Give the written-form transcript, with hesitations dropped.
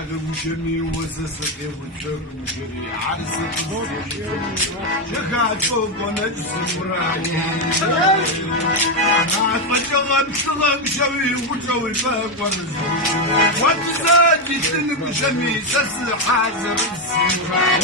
وشمي وزسقي وشك وشري عرس شكات فوق ونجس وراي فجغن شغل شوي وشوي فاق ونزل وتزاجي سنك شمي سس حاضر السمراء